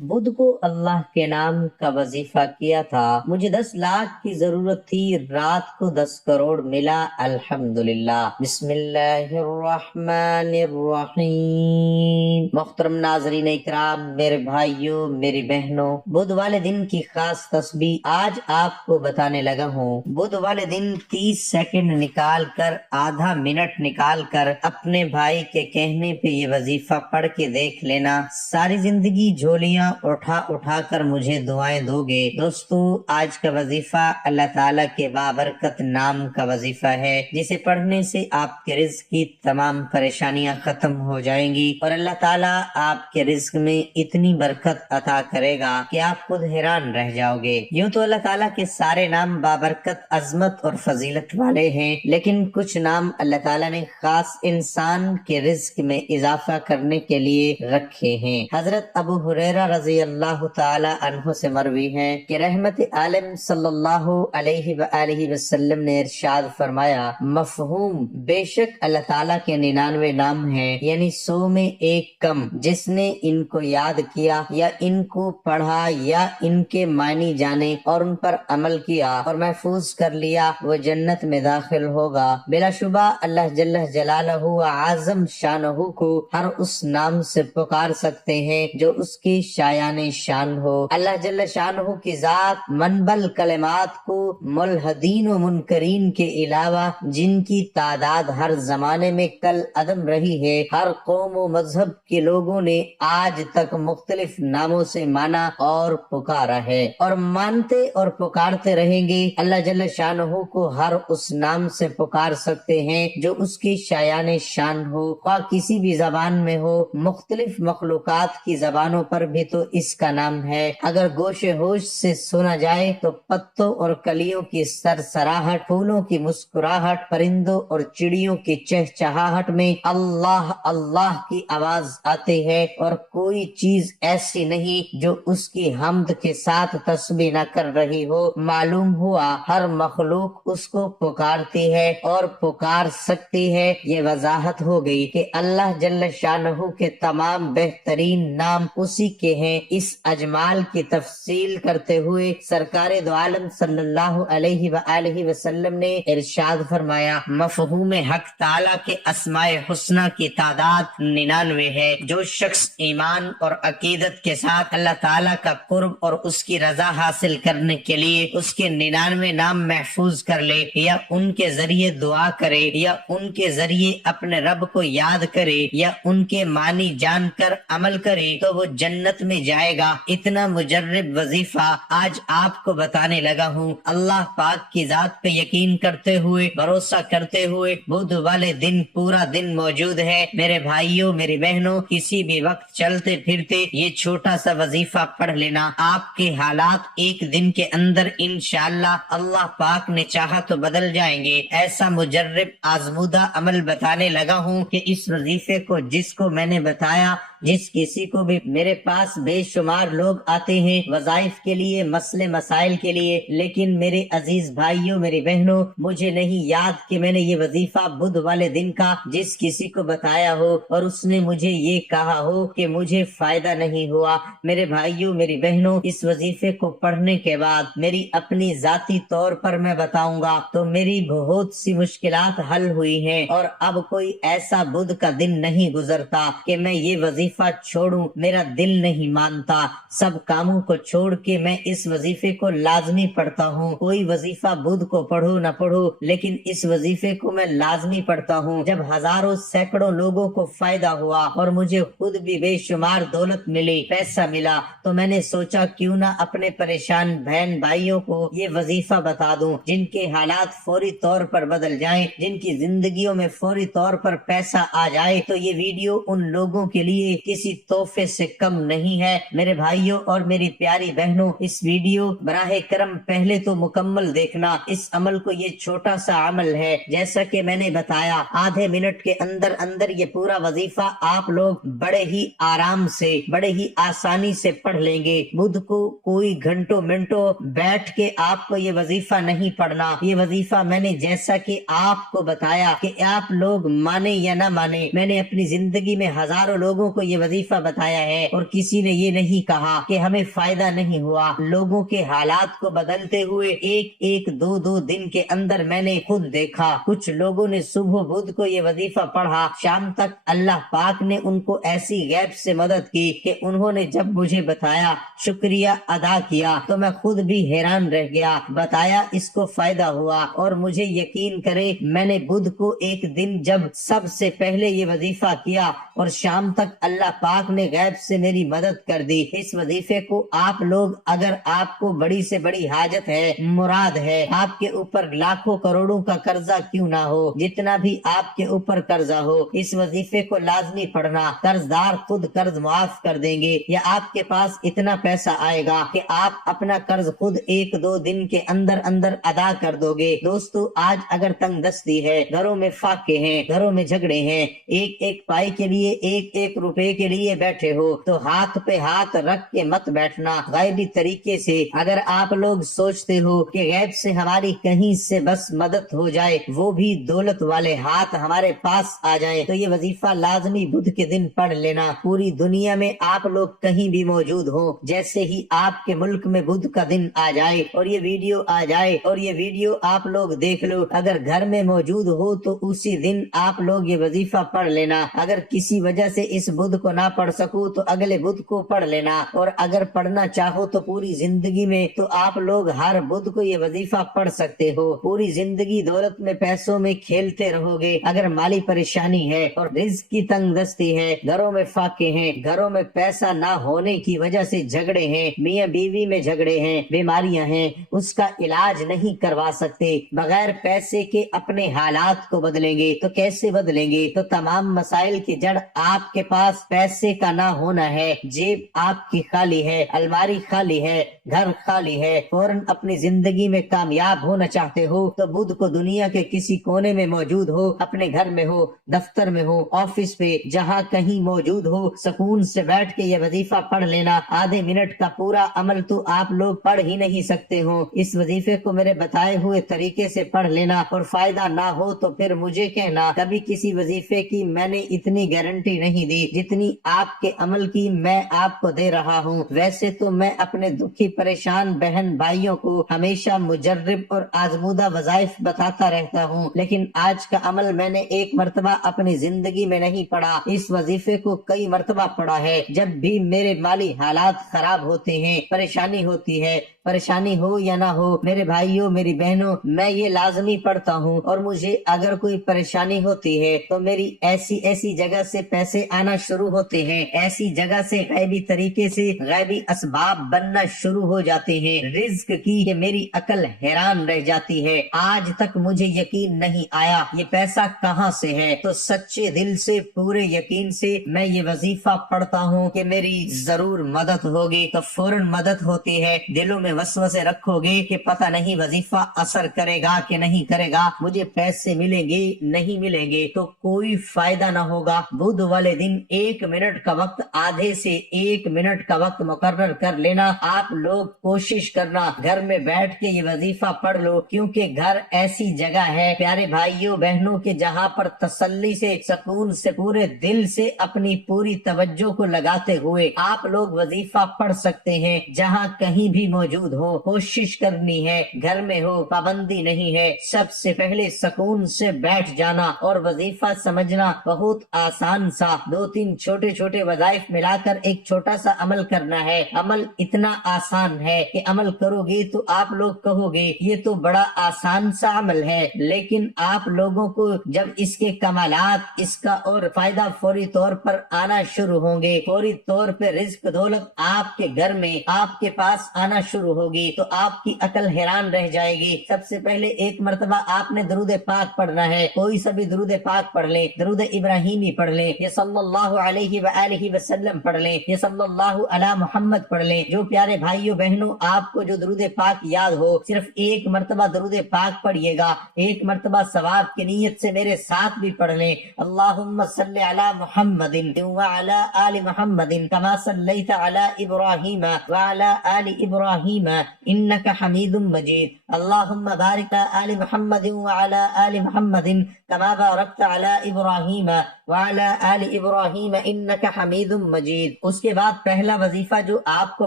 بدھ کو اللہ کے نام کا وظیفہ کیا تھا، مجھے 10 لاکھ کی ضرورت تھی، رات کو 10 کروڑ ملا، الحمدللہ۔ بسم اللہ الرحمن الرحیم۔ محترم ناظرین اکرام، میرے بھائیوں، میری بہنوں، بدھ والے دن کی خاص تسبیح آج آپ کو بتانے لگا ہوں۔ بدھ والے دن 30 سیکنڈ نکال کر، آدھا منٹ نکال کر اپنے بھائی کے کہنے پہ یہ وظیفہ پڑھ کے دیکھ لینا، ساری زندگی جھولیاں اٹھا اٹھا کر مجھے دعائیں دو گے۔ دوستو، آج کا وظیفہ اللہ تعالیٰ کے بابرکت نام کا وظیفہ ہے، جسے پڑھنے سے آپ کے رزق کی تمام پریشانیاں ختم ہو جائیں گی اور اللہ تعالیٰ آپ کے رزق میں اتنی برکت عطا کرے گا کہ آپ خود حیران رہ جاؤ گے۔ یوں تو اللہ تعالیٰ کے سارے نام بابرکت، عظمت اور فضیلت والے ہیں، لیکن کچھ نام اللہ تعالیٰ نے خاص انسان کے رزق میں اضافہ کرنے کے لیے رکھے ہیں۔ حضرت ابو ہریرہ رضی اللہ تعالی عنہ سے مروی ہے کہ رحمت عالم صلی اللہ علیہ وآلہ وسلم نے ارشاد فرمایا، مفہوم بے شک اللہ تعالیٰ کے 99 نام ہیں، یعنی 100 میں ایک کم، جس نے ان کو یاد کیا یا ان کو پڑھا یا ان کے معنی جانے اور ان پر عمل کیا اور محفوظ کر لیا، وہ جنت میں داخل ہوگا۔ بلا شبہ اللہ جل جلالہ و اعظم شانہ کو ہر اس نام سے پکار سکتے ہیں جو اس کی شایان شان ہو۔ اللہ جل شانہ کی ذات منبل کلمات کو ملحدین و منکرین کے علاوہ، جن کی تعداد ہر زمانے میں کل عدم رہی ہے، ہر قوم و مذہب کے لوگوں نے آج تک مختلف ناموں سے مانا اور پکارا ہے اور مانتے اور پکارتے رہیں گے۔ اللہ جل شانہ کو ہر اس نام سے پکار سکتے ہیں جو اس کی شایان شان ہو، خواہ کسی بھی زبان میں ہو۔ مختلف مخلوقات کی زبانوں پر بھی تو اس کا نام ہے۔ اگر گوش ہوش سے سنا جائے تو پتوں اور کلیوں کی سرسراہٹ، پھولوں کی مسکراہٹ، پرندوں اور چڑیوں کی چہچہاہٹ میں اللہ اللہ کی آواز آتی ہے، اور کوئی چیز ایسی نہیں جو اس کی حمد کے ساتھ تسبیح نہ کر رہی ہو۔ معلوم ہوا ہر مخلوق اس کو پکارتی ہے اور پکار سکتی ہے۔ یہ وضاحت ہو گئی کہ اللہ جل شانہ کے تمام بہترین نام اسی کے ہیں۔ اس اجمال کی تفصیل کرتے ہوئے سرکار دو عالم صلی اللہ علیہ وآلہ وسلم نے ارشاد فرمایا، مفہوم حق تعالیٰ کے اسماء حسنہ کی تعداد 99 ہے۔ جو شخص ایمان اور عقیدت کے ساتھ اللہ تعالیٰ کا قرب اور اس کی رضا حاصل کرنے کے لیے اس کے 99 نام محفوظ کر لے، یا ان کے ذریعے دعا کرے، یا ان کے ذریعے اپنے رب کو یاد کرے، یا ان کے معنی جان کر عمل کرے، تو وہ جنت میں جائے گا۔ اتنا مجرب وظیفہ آج آپ کو بتانے لگا ہوں۔ اللہ پاک کی ذات پہ یقین کرتے ہوئے، بھروسہ کرتے ہوئے، بدھ والے دن پورا دن موجود ہے۔ میرے بھائیوں، میری بہنوں، کسی بھی وقت چلتے پھرتے یہ چھوٹا سا وظیفہ پڑھ لینا، آپ کے حالات ایک دن کے اندر انشاءاللہ اللہ پاک نے چاہا تو بدل جائیں گے۔ ایسا مجرب آزمودہ عمل بتانے لگا ہوں کہ اس وظیفے کو جس کو میں نے بتایا، جس کسی کو بھی، میرے پاس بے شمار لوگ آتے ہیں وظائف کے لیے، مسئلے مسائل کے لیے، لیکن میرے عزیز بھائیوں، میری بہنوں، مجھے نہیں یاد کہ میں نے یہ وظیفہ بدھ والے دن کا جس کسی کو بتایا ہو اور اس نے مجھے یہ کہا ہو کہ مجھے فائدہ نہیں ہوا۔ میرے بھائیوں، میری بہنوں، اس وظیفے کو پڑھنے کے بعد میری اپنی ذاتی طور پر میں بتاؤں گا تو میری بہت سی مشکلات حل ہوئی ہیں، اور اب کوئی ایسا بدھ کا دن نہیں گزرتا کہ میں یہ وظیفہ چھوڑوں، میرا دل نہیں مانتا۔ سب کاموں کو چھوڑ کے میں اس وظیفے کو لازمی پڑھتا ہوں۔ کوئی وظیفہ بدھ کو پڑھو نہ پڑھو، لیکن اس وظیفے کو میں لازمی پڑھتا ہوں۔ جب ہزاروں سینکڑوں لوگوں کو فائدہ ہوا اور مجھے خود بھی بے شمار دولت ملی، پیسہ ملا، تو میں نے سوچا کیوں نہ اپنے پریشان بہن بھائیوں کو یہ وظیفہ بتا دوں، جن کے حالات فوری طور پر بدل جائیں، جن کی زندگیوں میں فوری طور پر پیسہ آ جائے۔ تو یہ ویڈیو ان لوگوں کے لیے کسی تحفے سے کم نہیں ہے۔ میرے بھائیوں اور میری پیاری بہنوں، اس ویڈیو براہ کرم پہلے تو مکمل دیکھنا۔ اس عمل کو، یہ چھوٹا سا عمل ہے، جیسا کہ میں نے بتایا، آدھے منٹ کے اندر اندر یہ پورا وظیفہ آپ لوگ بڑے ہی آرام سے، بڑے ہی آسانی سے پڑھ لیں گے۔ بدھ کو کوئی گھنٹوں منٹوں بیٹھ کے آپ کو یہ وظیفہ نہیں پڑھنا۔ یہ وظیفہ میں نے جیسا کہ آپ کو بتایا کہ آپ لوگ مانے یا نہ مانے، میں نے اپنی زندگی میں ہزاروں لوگوں کو یہ وظیفہ بتایا ہے اور کسی نے نے یہ نہیں کہا کہ ہمیں فائدہ نہیں ہوا. لوگوں کے حالات کو بدلتے ہوئے ایک ایک دو دو دن کے اندر میں نے خود دیکھا. کچھ لوگوں نے صبح بدھ کو یہ وظیفہ پڑھا, شام تک اللہ پاک نے ان کو ایسی غیب سے مدد کی کہ انہوں نے جب مجھے بتایا, شکریہ ادا کیا, تو میں خود بھی حیران رہ گیا. بتایا اس کو فائدہ ہوا, اور مجھے یقین کرے میں نے بدھ کو ایک دن جب سب سے پہلے یہ وظیفہ کیا اور شام تک اللہ پاک نے غیب سے میری مدد کر دی. اس وظیفے کو آپ لوگ, اگر آپ کو بڑی سے بڑی حاجت ہے, مراد ہے, آپ کے اوپر لاکھوں کروڑوں کا قرضہ کیوں نہ ہو, جتنا بھی آپ کے اوپر قرضہ ہو, اس وظیفے کو لازمی پڑھنا. قرض دار خود قرض معاف کر دیں گے, یا آپ کے پاس اتنا پیسہ آئے گا کہ آپ اپنا قرض خود ایک دو دن کے اندر اندر ادا کر دو گے. دوستو, آج اگر تنگ دستی ہے, گھروں میں فاقے ہیں, گھروں میں جھگڑے ہیں, ایک ایک پائی کے لیے, ایک ایک روپے کے لیے بیٹھے ہو, تو ہاتھ پہ ہاتھ رکھ کے مت بیٹھنا. غیبی طریقے سے اگر آپ لوگ سوچتے ہو کہ غیب سے ہماری کہیں سے بس مدد ہو جائے, وہ بھی دولت والے ہاتھ ہمارے پاس آ جائیں, تو یہ وظیفہ لازمی بدھ کے دن پڑھ لینا. پوری دنیا میں آپ لوگ کہیں بھی موجود ہو, جیسے ہی آپ کے ملک میں بدھ کا دن آ جائے اور یہ ویڈیو آ جائے اور یہ ویڈیو آپ لوگ دیکھ لو, اگر گھر میں موجود ہو تو اسی دن آپ لوگ یہ وظیفہ پڑھ لینا. اگر کسی وجہ سے اس بدھ کو نہ پڑھ سکو تو اگلے بدھ کو پڑھ لینا, اور اگر پڑھنا چاہو تو پوری زندگی میں تو آپ لوگ ہر بدھ کو یہ وظیفہ پڑھ سکتے ہو. پوری زندگی دولت میں, پیسوں میں کھیلتے رہو گے. اگر مالی پریشانی ہے اور رزق کی تنگ دستی ہے, گھروں میں فاقے ہیں, گھروں میں پیسہ نہ ہونے کی وجہ سے جھگڑے ہیں, میاں بیوی میں جھگڑے ہیں, بیماریاں ہیں, اس کا علاج نہیں کروا سکتے, بغیر پیسے کے اپنے حالات کو بدلیں گے تو کیسے بدلیں گے؟ تو تمام مسائل کی جڑ آپ کے پاس پیسے کا نہ ہونا ہے. جیب آپ کی خالی ہے, الماری خالی ہے, گھر خالی ہے, فوراً اپنی زندگی میں کامیاب ہونا چاہتے ہو تو بدھ کو دنیا کے کسی کونے میں موجود ہو, اپنے گھر میں ہو, دفتر میں ہو, آفس پہ, جہاں کہیں موجود ہو, سکون سے بیٹھ کے یہ وظیفہ پڑھ لینا. آدھے منٹ کا پورا عمل تو آپ لوگ پڑھ ہی نہیں سکتے ہو. اس وظیفے کو میرے بتائے ہوئے طریقے سے پڑھ لینا, اور فائدہ نہ ہو تو پھر مجھے کہنا. کبھی کسی وظیفے کی میں نے اتنی گارنٹی نہیں دی جتنی آپ کے عمل کی میں آپ کو دے رہا ہوں. ویسے تو میں اپنے دکھی پریشان بہن بھائیوں کو ہمیشہ مجرب اور آزمودہ وظائف بتاتا رہتا ہوں, لیکن آج کا عمل میں نے ایک مرتبہ اپنی زندگی میں نہیں پڑھا, اس وظیفے کو کئی مرتبہ پڑھا ہے. جب بھی میرے مالی حالات خراب ہوتے ہیں, پریشانی ہوتی ہے, پریشانی ہو یا نہ ہو, میرے بھائیوں میری بہنوں, میں یہ لازمی پڑھتا ہوں. اور مجھے اگر کوئی پریشانی ہوتی ہے تو میری ایسی جگہ سے پیسے آنا شروع ہوتے ہیں, ایسی جگہ سے غیبی طریقے سے غیبی اسباب بننا شروع ہو جاتے ہیں رزق کی کہ میری عقل حیران رہ جاتی ہے. آج تک مجھے یقین نہیں آیا یہ پیسہ کہاں سے ہے, تو سچے دل سے, پورے یقین سے میں یہ وظیفہ پڑھتا ہوں کہ میری ضرور مدد ہوگی. تو فوراً مدد ہوتی ہے. دلوں میں وسوسے رکھو گے کہ پتہ نہیں وظیفہ اثر کرے گا کہ نہیں کرے گا, مجھے پیسے ملیں گے نہیں ملیں گے, تو کوئی فائدہ نہ ہوگا. بدھ والے دن 1 منٹ کا وقت, آدھے سے 1 منٹ کا وقت مقرر کر لینا. آپ لوگ کوشش کرنا گھر میں بیٹھ کے یہ وظیفہ پڑھ لو, کیونکہ گھر ایسی جگہ ہے پیارے بھائیوں بہنوں کے جہاں پر تسلی سے, سکون سے, پورے دل سے اپنی پوری توجہ کو لگاتے ہوئے آپ لوگ وظیفہ پڑھ سکتے ہیں. جہاں کہیں بھی موجود ہو, کوشش کرنی ہے, گھر میں ہو, پابندی نہیں ہے, سب سے پہلے سکون سے بیٹھ جانا اور وظیفہ سمجھنا بہت آسان سا. 2-3 چھوٹے چھوٹے وظائف ملا کر ایک چھوٹا سا عمل کرنا ہے. عمل اتنا آسان ہے کہ عمل کرو گے تو آپ لوگ کہو گے یہ تو بڑا آسان سا عمل ہے, لیکن آپ لوگوں کو جب اس کے کمالات, اس کا اور فائدہ فوری طور پر آنا شروع ہوں گے, فوری طور پہ رزق دولت آپ کے گھر میں, آپ کے پاس آنا شروع ہوگی, تو آپ کی عقل حیران رہ جائے گی. سب سے پہلے ایک مرتبہ آپ نے درود پاک پڑھنا ہے. کوئی سا بھی درود پاک پڑھ لیں, درود ابراہیمی پڑھ لیں, یہ صلی اللہ علیہ وآلہ وسلم پڑھ لیں, یہ صلی اللہ علی محمد پڑھ لیں. جو پیارے بھائیوں بہنوں آپ کو جو درود پاک یاد ہو, صرف ایک مرتبہ درود پاک پڑھیے گا. ایک مرتبہ ثواب کی نیت سے میرے ساتھ بھی پڑھ لیں. اللہم صلی علی محمد وعلی آل محمد کما صلیت علی ابراہیم وعلی آل ابراہیم انک حمید مجید. اللہم بارک آل محمد وعلی آل محمد کما بارکت علی ابراہیم وعلی آل ابراہیم انک حمید مجید۔ اس کے بعد پہلا وظیفہ جو آپ کو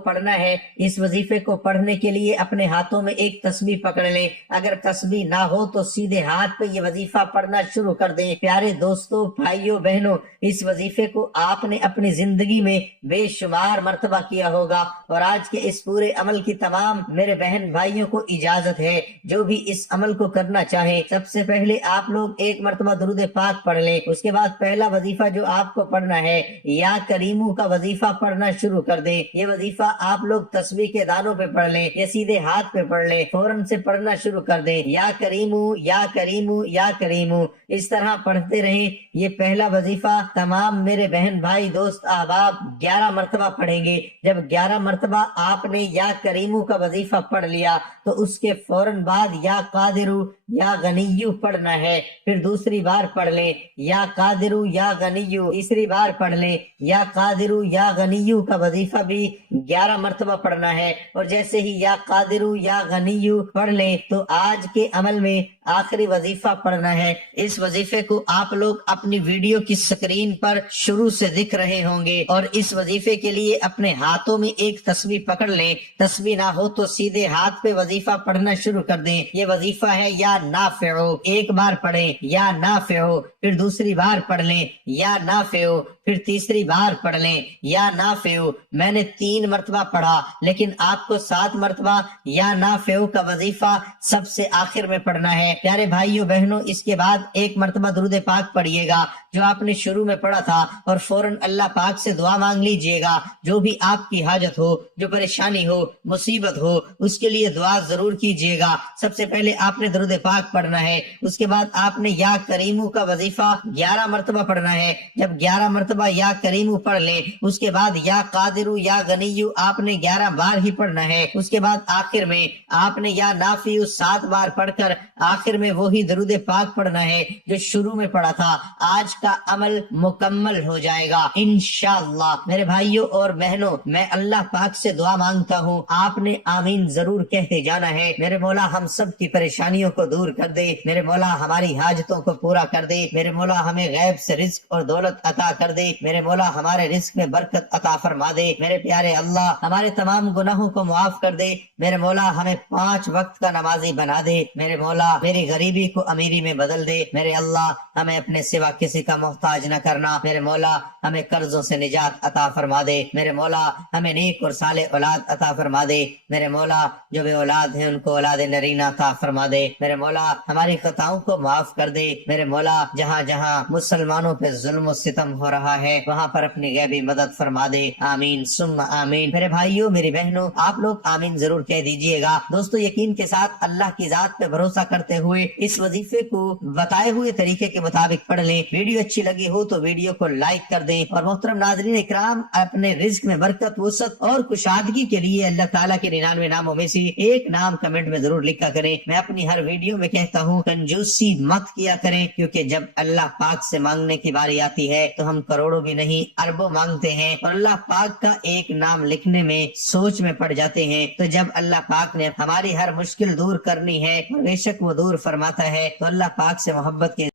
پڑھنا ہے، اس وظیفے کو پڑھنے کے لیے اپنے ہاتھوں میں ایک تسبیح پکڑ لیں، اگر تسبیح نہ ہو تو سیدھے ہاتھ پہ یہ وظیفہ پڑھنا شروع کر دیں۔ پیارے دوستوں، بھائیوں، بہنوں، اس وظیفے کو آپ نے اپنی زندگی میں بے شمار مرتبہ کیا ہوگا، اور آج کے اس پورے عمل کی تمام میرے بہن بھائیوں کو اجازت ہے، جو بھی اس عمل کو کرنا چاہیں سب سے پہلے آپ لوگ ایک مرتبہ درود پاک پڑھ لیں۔ اس کے بعد پہلا وظیفہ جو آپ کو پڑھنا ہے، یا کریمو کا وظیفہ پڑھنا شروع کر دیں۔ یہ وظیفہ آپ لوگ تسبیح کے دانوں پہ پڑھ لیں یا سیدھے ہاتھ پہ پڑھ لیں، فوراً سے پڑھنا شروع کر دیں، یا کریمو یا کریمو یا کریمو، اس طرح پڑھتے رہیں۔ یہ پہلا وظیفہ تمام میرے بہن بھائی دوست احباب 11 مرتبہ پڑھیں گے۔ جب 11 مرتبہ آپ نے یا کریمو کا وظیفہ پڑھ لیا تو اس کے فوراً بعد یا قادرو یا غنیو پڑھنا ہے، پھر دوسری بار پڑھ لیں یا قادرو یا غنیو، تیسری بار پڑھ لیں یا قادرو یا غنیو کا وظیفہ بھی 11 مرتبہ پڑھنا ہے۔ اور جیسے ہی یا قادرو یا غنیو پڑھ لیں تو آج کے عمل میں آخری وظیفہ پڑھنا ہے۔ اس وظیفے کو آپ لوگ اپنی ویڈیو کی سکرین پر شروع سے دیکھ رہے ہوں گے، اور اس وظیفے کے لیے اپنے ہاتھوں میں ایک تسبیح پکڑ لیں، تسبیح نہ ہو تو سیدھے ہاتھ پہ وظیفہ پڑھنا شروع کر دیں۔ یہ وظیفہ ہے یا نافعو، ایک بار پڑھیں یا نافعو، پھر دوسری بار پڑھ لیں یا نافعو، پھر تیسری بار پڑھ لیں یا نافعو۔ میں نے 3 مرتبہ پڑھا، لیکن آپ کو 7 مرتبہ یا نافعو کا وظیفہ سب سے آخر میں پڑھنا ہے۔ پیارے بھائیوں بہنوں، اس کے بعد ایک مرتبہ درود پاک پڑھیے گا جو آپ نے شروع میں پڑھا تھا، اور فوراً اللہ پاک سے دعا مانگ لیجئے گا، جو بھی آپ کی حاجت ہو، جو پریشانی ہو، مصیبت ہو، اس کے لیے دعا ضرور کیجئے گا۔ سب سے پہلے آپ نے درود پاک پڑھنا ہے، اس کے بعد آپ نے یا کریمو کا وظیفہ 11 مرتبہ پڑھنا ہے۔ جب 11 مرتبہ یا کریمو پڑھ لیں، اس کے بعد یا قادرو یا غنیو آپ نے 11 بار ہی پڑھنا ہے۔ اس کے بعد آخر میں آپ نے یا نافعو 7 بار پڑھ کر آخر میں وہی درود پاک پڑھنا ہے جو شروع میں پڑھا تھا۔ آج کا عمل مکمل ہو جائے گا انشاءاللہ۔ میرے بھائیوں اور بہنوں، میں اللہ پاک سے دعا مانگتا ہوں، آپ نے آمین ضرور کہتے جانا ہے۔ میرے مولا ہم سب کی پریشانیوں کو دور کر دے، میرے مولا ہماری حاجتوں کو پورا کر دے، میرے مولا ہمیں غیب سے رزق اور دولت عطا کر دے، میرے مولا ہمارے رزق میں برکت عطا فرما دے، میرے پیارے اللہ ہمارے تمام گناہوں کو معاف کر دے، میرے مولا ہمیں 5 وقت کا نمازی بنا دے، میرے مولا میری غریبی کو امیری میں بدل دے، میرے اللہ ہمیں اپنے سوا کسی کا محتاج نہ کرنا، میرے مولا ہمیں قرضوں سے نجات عطا فرما دے، میرے مولا ہمیں نیک اور صالح اولاد عطا فرما دے، میرے مولا جو بے اولاد ہیں ان کو اولاد نرینہ عطا فرما دے، میرے مولا ہماری خطاؤں کو معاف کر دے، میرے مولا جہاں جہاں مسلمانوں پہ ظلم و ستم ہو رہا ہے وہاں پر اپنی غیبی مدد فرما دے، آمین ثم آمین۔ میرے بھائیوں میری بہنوں، آپ لوگ آمین ضرور کہہ دیجئے گا۔ دوستو یقین کے ساتھ اللہ کی ذات پہ بھروسہ کرتے ہوئے اس وظیفے کو بتائے ہوئے طریقے کے مطابق پڑھ لیں۔ ویڈیو اچھی لگی ہو تو ویڈیو کو لائک کر دیں، اور محترم ناظرین اکرام، اپنے رزق میں برکت، وسعت اور کشادگی کے لیے اللہ تعالیٰ کے 99 ناموں میں سے ایک نام کمنٹ میں ضرور لکھا کریں۔ میں اپنی ہر ویڈیو میں کہتا ہوں کنجوسی مت کیا کریں، کیونکہ جب اللہ پاک سے مانگنے کی باری آتی ہے تو ہم کروڑوں بھی نہیں اربوں مانگتے ہیں، اور اللہ پاک کا ایک نام لکھنے میں سوچ میں پڑ جاتے ہیں۔ تو جب اللہ پاک نے ہماری ہر مشکل دور کرنی ہے، بے شک وہ دور فرماتا ہے، تو اللہ پاک سے محبت کے